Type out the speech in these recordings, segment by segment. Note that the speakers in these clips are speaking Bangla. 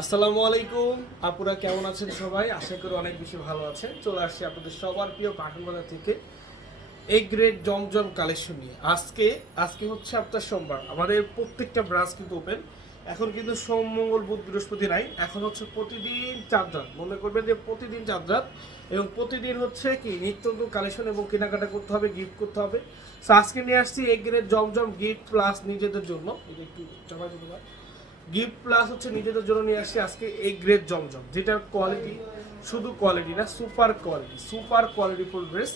আসসালামু আলাইকুম। আপুরা কেমন আছেন সবাই? আশা করি অনেক বেশি ভালো আছেন। চলে আসছি আপনাদের সবার প্রিয় বাজার থেকে এই গ্রেড জমজম কালেকশন নিয়ে। আজকে আজকে হচ্ছে আপনার সোমবার। আমাদের প্রত্যেকটা ব্রাঞ্চ কিন্তু ওপেন এখন কিন্তু সোম, মঙ্গল, বুধ, বৃহস্পতি নাই। এখন হচ্ছে প্রতিদিন চার রাত মনে করবেন যে প্রতিদিন চার রাত এবং প্রতিদিন হচ্ছে কি, নিত্য নতুন কালেকশন এবং কেনাকাটা করতে হবে গিফট করতে হবে। সো আজকে নিয়ে আসছি এই গ্রেড জমজম গিফট প্লাস নিজেদের জন্য। এটা একটু জমা দিতে গিফট প্লাস হচ্ছে নিজেদের জন্য নিয়ে আসছি আজকে এই গ্রেড জমজম, যেটার কোয়ালিটি শুধু কোয়ালিটি না super quality super quality full dress,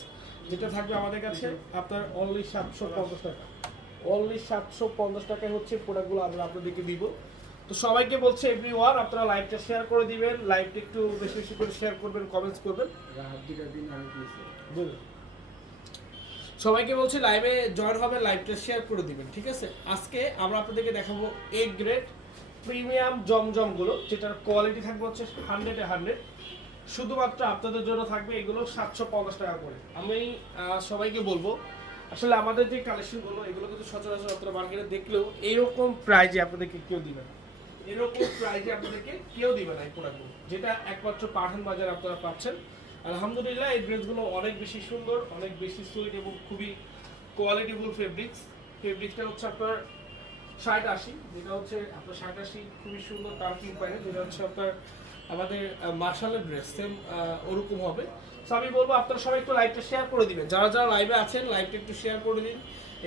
যেটা থাকবে আমাদের কাছে আপনার অনলি সাতশো পঞ্চাশ টাকা। অনলি সাতশো পঞ্চাশ টাকায় হচ্ছে প্রোডাক্টগুলো আমরা আপনাদেরকে দিব। তো সবাইকে বলছে এভরি ওয়ান আপনারা লাইভটা শেয়ার করে দিবেন লাইভটা একটু বেশি বেশি করে শেয়ার করবেন কমেন্টস করবেন। সবাইকে বলছি লাইভে জয়েন হবে লাইভটা শেয়ার করে দিবেন, ঠিক আছে? আজকে আমরা আপনাদেরকে দেখাবো এ গ্রেড প্রিমিয়াম জমজমগুলো যেটার কোয়ালিটি থাকবে হচ্ছে হান্ড্রেড হান্ড্রেড শুধুমাত্র আপনাদের জন্য থাকবে এগুলো সাতশো পঞ্চাশ টাকা করে। আমি সবাইকে বলব, আসলে আমাদের যে কালেকশনগুলো এগুলো কিন্তু সচরাচর আপনারা মার্কেটে দেখলেও এরকম প্রাইজে আপনাদেরকে কেউ দিবে না। এরকম প্রাইজে আপনাদেরকে কেউ দিবে না এই প্রোডাক্টগুলো যেটা একমাত্র পাঠান বাজার আপনারা পাচ্ছেন। আলহামদুলিল্লাহ, এই ড্রেসগুলো অনেক বেশি সুন্দর, অনেক বেশি সুইট এবং খুবই কোয়ালিটিফুল ফেব্রিক্স ফেব্রিক্সটা হচ্ছে আপনার ষাট আশি, যেটা হচ্ছে আপনার ষাট আশি খুবই সুন্দর টার্কিং পায় যেটা হচ্ছে আপনার, আমাদের মার্শালের ড্রেস সেম ওরকম হবে। তো আমি বলব আপনারা সবাই একটু লাইভটা শেয়ার করে দিবেন। যারা যারা লাইভে আছেন লাইভটা একটু শেয়ার করে দিন।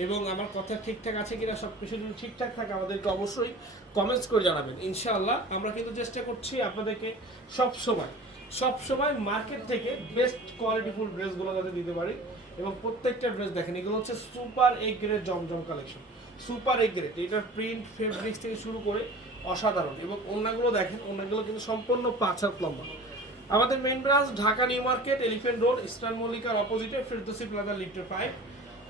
এবং আমার কথা ঠিকঠাক আছে কিনা, সব কিছু যদি ঠিকঠাক থাকে, আমাদেরকে অবশ্যই কমেন্টস করে জানাবেন। ইনশাআল্লাহ, আমরা কিন্তু চেষ্টা করছি আপনাদেরকে সব সময় সব সময় মার্কেট থেকে বেস্ট কোয়ালিটিফুল ড্রেসগুলো যাতে দিতে পারি। এবং প্রত্যেকটা ড্রেস দেখেন, এগুলো হচ্ছে super A grade Zamzam collection super A grade এটার প্রিন্ট ফেব্রিক্স থেকে শুরু করে অসাধারণ। এবং অন্যগুলো দেখেন, অন্যগুলো কিন্তু সম্পূর্ণ পাঁচ হাত লম্বা আমাদের main branch Dhaka New Market Elephant Road Eastern মল্লিকার অপোজিটে ফিরদোসি প্লাজা লিফটের ফাইভ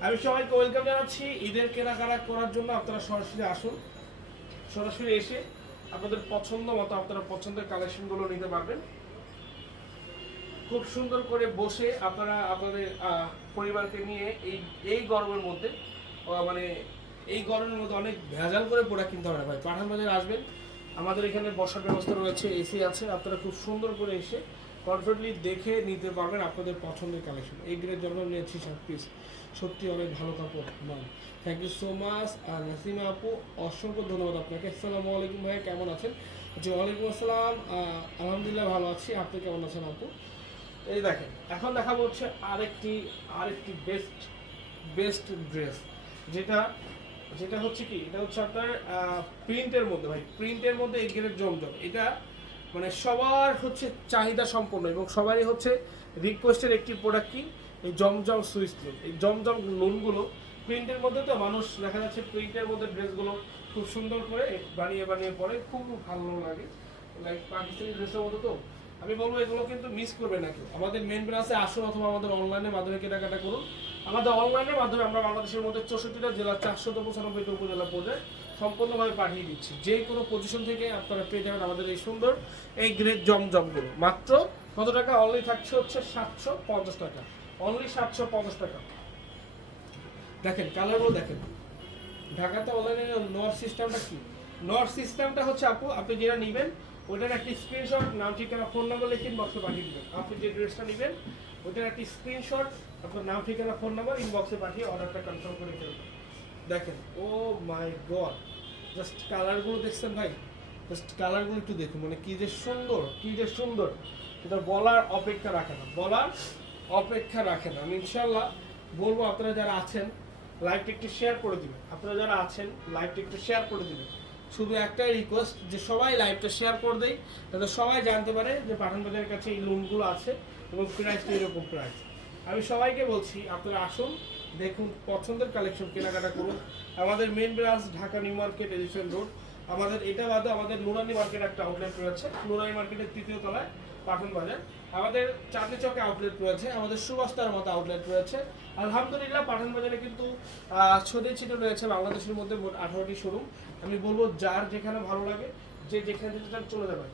আমি সবাইকে ওয়েলকাম জানাচ্ছি। ঈদের কেনাকাটা করার জন্য আপনারা সরাসরি আসুন। সরাসরি এসে আপনাদের পছন্দ মতো আপনারা পছন্দের কালেকশনগুলো নিতে পারবেন। খুব সুন্দর করে বসে আপনারা আপনাদের পরিবারকে নিয়ে এই এই গরমের মধ্যে মানে এই গরমের মধ্যে অনেক ভেজাল করে প্রোডাক্ট কিনতে হবে না ভাই। পাঠান বাজারে আসবেন, আমাদের এখানে বসার ব্যবস্থা রয়েছে এসি আছে, আপনারা খুব সুন্দর করে এসে কমফর্টলি দেখে নিতে পারবেন আপনাদের পছন্দের কালেকশন এই দিনের জন্য নিয়েছি সাত পিস সত্যি অনেক ভালো কাপড় মান থ্যাংক ইউ সো মাচ আর নাসিমা আপু, অসংখ্য ধন্যবাদ আপনাকে। আসসালামু আলাইকুম ভাইয়া, কেমন আছেন? জি, ওয়ালাইকুম আসসালাম আলহামদুলিল্লাহ ভালো আছি। আপনি কেমন আছেন আপু? এই দেখেন, এখন দেখাবো হচ্ছে আরেকটি আরেকটি বেস্ট বেস্ট ড্রেস যেটা যেটা হচ্ছে কি, এটা হচ্ছে আপনার প্রিন্টের মধ্যে ভাই প্রিন্টের মধ্যে এই জমজম। এটা মানে সবার হচ্ছে চাহিদা সম্পন্ন এবং সবারই হচ্ছে রিকোয়েস্টের একটি প্রোডাক্ট কি? এই জমজম সুইচ লুন এই জমজম লুনগুলো প্রিন্টের মধ্যে তো মানুষ, দেখা যাচ্ছে প্রিন্টের মধ্যে ড্রেসগুলো খুব সুন্দর করে বানিয়ে বানিয়ে পরে, খুব ভালো লাগে। লাইক পাকিস্তানি ড্রেসের মতো তো। আমি বলব এগুলো কিন্তু মিস করবে না কেউ। আমাদের মেন ব্রাঞ্চে আসুন অথবা আমাদের অনলাইনের মাধ্যমে কেনাকাটা করুন। আমাদের অনলাইনের মাধ্যমে আমরা বাংলাদেশের মধ্যে চৌষট্টিটা জেলা চারশো পঁচানব্বইটা উপজেলা পর্যায়ে সম্পূর্ণভাবে পাঠিয়ে দিচ্ছি। যে কোনো পজিশন থেকে আপনারা পেয়ে যাবেন আমাদের এই সুন্দর, এই গ্রেড জমজমগুলো মাত্র কত টাকা? অনলি থাকছে হচ্ছে সাতশো পঞ্চাশ টাকা। অনলি সাতশো পঞ্চাশ টাকা। দেখেন কালারগুলো দেখেন। ঢাকাতে অনলাইনে নর সিস্টেমটা কি? নর সিস্টেমটা হচ্ছে আপু, আপনি যেটা নেবেন ওটার একটি স্ক্রিনশট নাম, ঠিকানা ফোন নাম্বার লিখে ইনবক্সে পাঠিয়ে দেবেন। আপনি যে ড্রেসটা নেবেন, ওটার একটি স্ক্রিনশট আপনার নাম, ঠিকানা ফোন নাম্বার ইনবক্সে পাঠিয়ে অর্ডারটা কনফার্ম করে ফেলবেন দেখেন, ও মাই গড জাস্ট কালারগুলো দেখছেন ভাই? জাস্ট কালারগুলো একটু দেখুন মানে কি যে সুন্দর, কি যে সুন্দর। এটা বলার অপেক্ষা রাখে না, বলার অপেক্ষা রাখে না। আমি ইনশাল্লাহ বলব, আপনারা যারা আছেন লাইভটা একটু শেয়ার করে দিবেন। আপনারা যারা আছেন লাইভটা একটু শেয়ার করে দিবেন। শুধু একটাই রিকোয়েস্ট যে সবাই লাইভটা শেয়ার করে দেয়, যাতে সবাই জানতে পারে যে পাঠান বাজারের কাছে এই লোনগুলো আছে এবং প্রাইসটা এরকম প্রাইস আমি সবাইকে বলছি, আপনারা আসুন, দেখুন, পছন্দের কালেকশন কেনাকাটা করুন। আমাদের main branch Dhaka New Market Elephant Road আমাদের, এটা বাদে আমাদের নুরানি মার্কেট একটা আউটলেট রয়েছে। নুরানি মার্কেটের তৃতীয় তলায় পাঠান বাজার। আমাদের চাঁদনি চকে আউটলেট রয়েছে, আমাদের সুবাস্তার মতো আউটলেট রয়েছে। আলহামদুলিল্লাহ, পাঠান বাজারে কিন্তু ছড়িয়ে ছিটে রয়েছে বাংলাদেশের মধ্যে মোট আঠারোটি শোরুম আমি বলব, যার যেখানে ভালো লাগে, যে যেখানে যেতে চান চলে যাবে।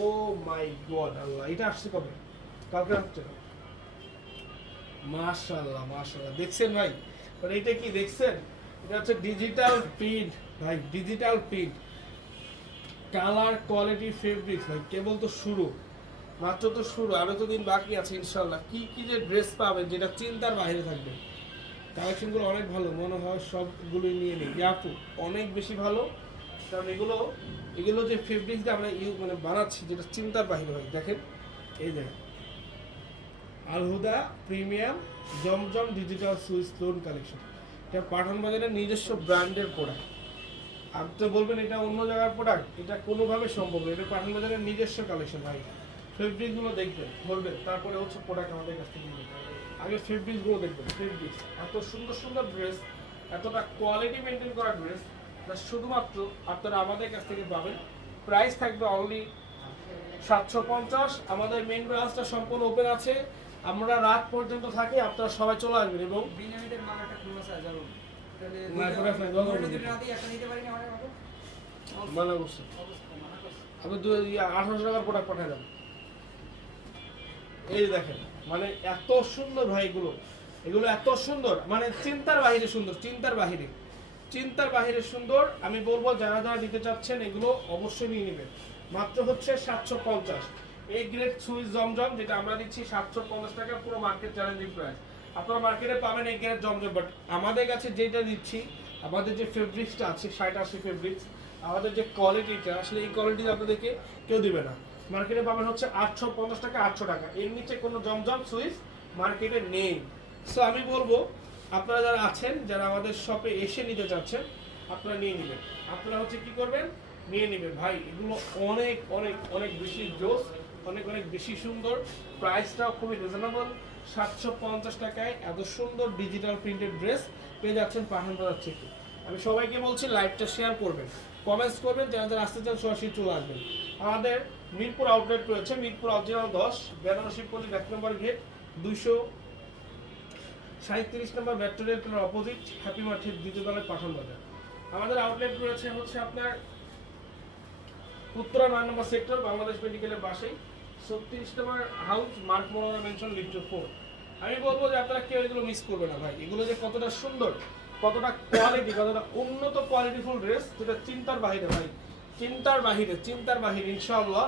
ও মাই গড আল্লাহ, এটা আসছে কবে? কালকে হচ্ছে মাশাল্লাহ মাশাল্লাহ দেখছেন ভাই? মানে এটা কি দেখছেন? এটা হচ্ছে ডিজিটাল প্রিন্ট ভাই digital print colour quality fabric ভাই, কেবল তো শুরু মাত্র তো শুরু, আরও তো দিন বাকি আছে ইনশাল্লাহ কি কি যে ড্রেস পাবে যেটা চিন্তার বাইরে থাকবে। কালেকশনগুলো অনেক ভালো, মনে হয় সবগুলোই নিয়ে নিই। ইয়াপু অনেক বেশি ভালো, কারণ এগুলো এগুলো যে ফেব্রিক দিয়ে আমরা ইউ মানে বানাচ্ছি, যেটা চিন্তার বাইরে ভাই দেখেন, এই দেখেন Alhuda premium Zamzam digital Swiss lawn collection এটা পাঠান বাজারের নিজস্ব ব্র্যান্ডের প্রোডাক্ট আপনি তো বলবেন এটা অন্য জায়গার প্রোডাক্ট এটা কোনোভাবে সম্ভব এটা পাঠান বাজারের নিজস্ব কালেকশন ভাই। ফেব্রিকগুলো দেখবেন বলবেন তারপরে হচ্ছে প্রোডাক্ট আমাদের কাছ থেকে নেবেন। আগে ফেব্রিকগুলো দেখবেন ফেব্রিক্স এত সুন্দর সুন্দর ড্রেস এতটা কোয়ালিটি মেনটেন করা ড্রেস যা শুধুমাত্র আপনারা আমাদের কাছ থেকে পাবেন। প্রাইস থাকবে অনলি সাতশো পঞ্চাশ। আমাদের মেন ব্রাঞ্চটা সম্পূর্ণ ওপেন আছে। আমরা রাত পর্যন্ত থাকি আপনারা সবাই চলে আসবেন এবং নিতে? মানা করছে দু আঠারোশো টাকার প্রোডাক্ট পাঠাই দেন এই দেখেন মানে এত সুন্দর ভাই এগুলো এগুলো এত সুন্দর মানে চিন্তার বাহিরে সুন্দর, চিন্তার বাহিরে। চিন্তার বাহিরে সুন্দর, আমি বলব যারা যারা নিতে চাচ্ছেন এগুলো অবশ্যই নিয়ে নেবেন। মাত্র হচ্ছে সাতশো পঞ্চাশ। এই গ্রেড সুইচ জমজম, যেটা আমরা দিচ্ছি সাতশো পঞ্চাশ টাকা, পুরো মার্কেট চ্যালেঞ্জিং প্রাইস আপনারা মার্কেটে পাবেন এই গ্রেড জমজম বাট আমাদের কাছে যেটা দিচ্ছি, আমাদের যে ফেব্রিক্সটা আছে, ষাট আশি ফেব্রিক্স আমাদের যে কোয়ালিটিটা আসলে এই কোয়ালিটি আপনাদেরকে কেউ দিবে না। মার্কেটে পাবেন হচ্ছে আটশো পঞ্চাশ টাকা, আটশো টাকা। এর নিচে কোনো জমজম সুইচ মার্কেটে নেই। সো আমি বলব, আপনারা যারা আছেন, যারা আমাদের শপে এসে নিতে চাচ্ছেন, আপনারা নিয়ে নেবেন। আপনারা হচ্ছে কি করবেন? নিয়ে নেবেন। ভাই, এগুলো অনেক অনেক অনেক বেশি জোস, অনেক অনেক বেশি সুন্দর। প্রাইসটাও খুবই রিজনেবল সাতশো পঞ্চাশ টাকায় এত সুন্দর ডিজিটাল প্রিন্টেড ড্রেস পেয়ে যাচ্ছেন পাহান বাজার থেকে। আমি সবাইকে বলছি লাইভটা শেয়ার করবেন। কমেন্টস করবেন, যারা যারা আসতে চান, সরাসরি চলে আসবেন। আমাদের মিরপুর আউটলেট রয়েছে, মিরপুর অরিজিনাল দশ, বেনারসি পল্লী এক নম্বর গেট দুইশো সাঁত্রিশ নম্বর metro rail pillar opposite happy market দ্বিতীয়তলায় Pathan Bazar. আমাদের আউটলেট রয়েছে হচ্ছে আপনার উত্তরা নয় নম্বর সেক্টর বাংলাদেশ মেডিকেলের পাশেই। ছত্রিশ নম্বর হাউস মার্ক মোড়া মেনশন লিফট ফোর আমি বলব যে আপনারা কেউ এগুলো মিস করবে না ভাই। এগুলো যে কতটা সুন্দর, কতটা কোয়ালিটি কতটা উন্নত কোয়ালিটিফুল ড্রেস যেটা চিন্তার বাহিরে ভাই। চিন্তার বাহিরে চিন্তার বাহিরে, ইনশাআল্লাহ।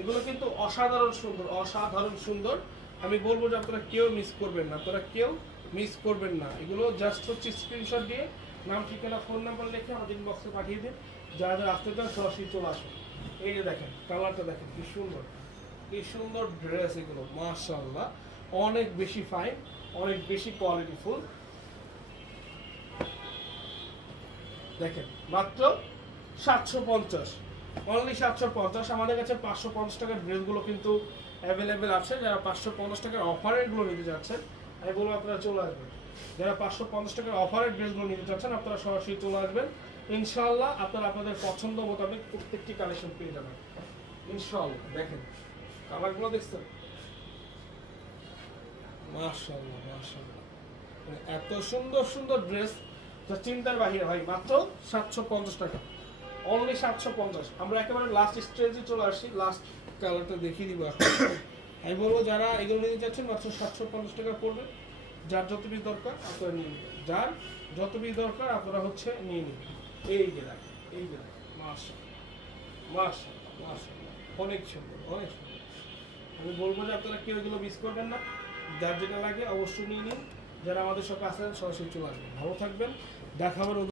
এগুলো কিন্তু অসাধারণ সুন্দর অসাধারণ সুন্দর। আমি বলব যে আপনারা কেউ মিস করবেন না, আপনারা কেউ মিস করবেন না। এগুলো জাস্ট হচ্ছে স্ক্রিনশট দিয়ে নাম, ঠিকানা ফোন নাম্বার লিখে আমাদের ইনবক্সে পাঠিয়ে দিন। যারা যারা আসতে চান, সরাসরি চলে আসুন। এই যে দেখেন কালারটা দেখেন, কি সুন্দর। কি সুন্দর ড্রেস এগুলো, মাশাআল্লাহ। অনেক বেশি ফাইন অনেক বেশি কোয়ালিটিফুল দেখেন, মাত্র সাতশো পঞ্চাশ। অনলি সাতশো পঞ্চাশ। আমাদের কাছে পাঁচশো পঞ্চাশ টাকার ড্রেসগুলো কিন্তু অ্যাভেলেবেল আছে। যারা পাঁচশো পঞ্চাশ টাকার অফারেরগুলো নিতে চাচ্ছেন, আমি বলব আপনারা চলে আসবেন। যারা পাঁচশো পঞ্চাশ টাকার অফারের ড্রেসগুলো নিতে চাচ্ছেন, আপনারা সরাসরি চলে আসবেন। ইনশাআল্লাহ আপনারা আপনাদের পছন্দ মোতাবেক প্রত্যেকটি কালেকশন পেয়ে যাবেন। ইনশাআল্লাহ, দেখেন, কালারগুলো দেখছেন? মাশাআল্লাহ মাশাআল্লাহ। মানে এত সুন্দর সুন্দর ড্রেস যা চিন্তার বাহিরে ভাই, মাত্র সাতশো পঞ্চাশ টাকা। অনলি সাতশো পঞ্চাশ। আমরা একেবারে লাস্ট স্টেজে চলে আসি লাস্ট কালারটা দেখিয়ে দিব আমি বলব যারা এগুলো নিতে চাচ্ছেন মাত্র সাতশো পঞ্চাশ টাকা পড়বে। যার যত পিস দরকার, আপনারা নিয়ে নেবেন। যার যত পিস দরকার, আপনারা হচ্ছে নিয়ে নেবেন। এই যে দেখেন, এই যে দেখেন মাসা মাসা অনেক সুন্দর অনেক সুন্দর। আমি বলব যে আপনারা কেউ এগুলো মিস করবেন না। যার যেটা লাগে অবশ্যই নিয়ে নিন। যারা আমাদের সাথে আসেন সরাসরি চলে আসবেন। ভালো থাকবেন। দেখাবার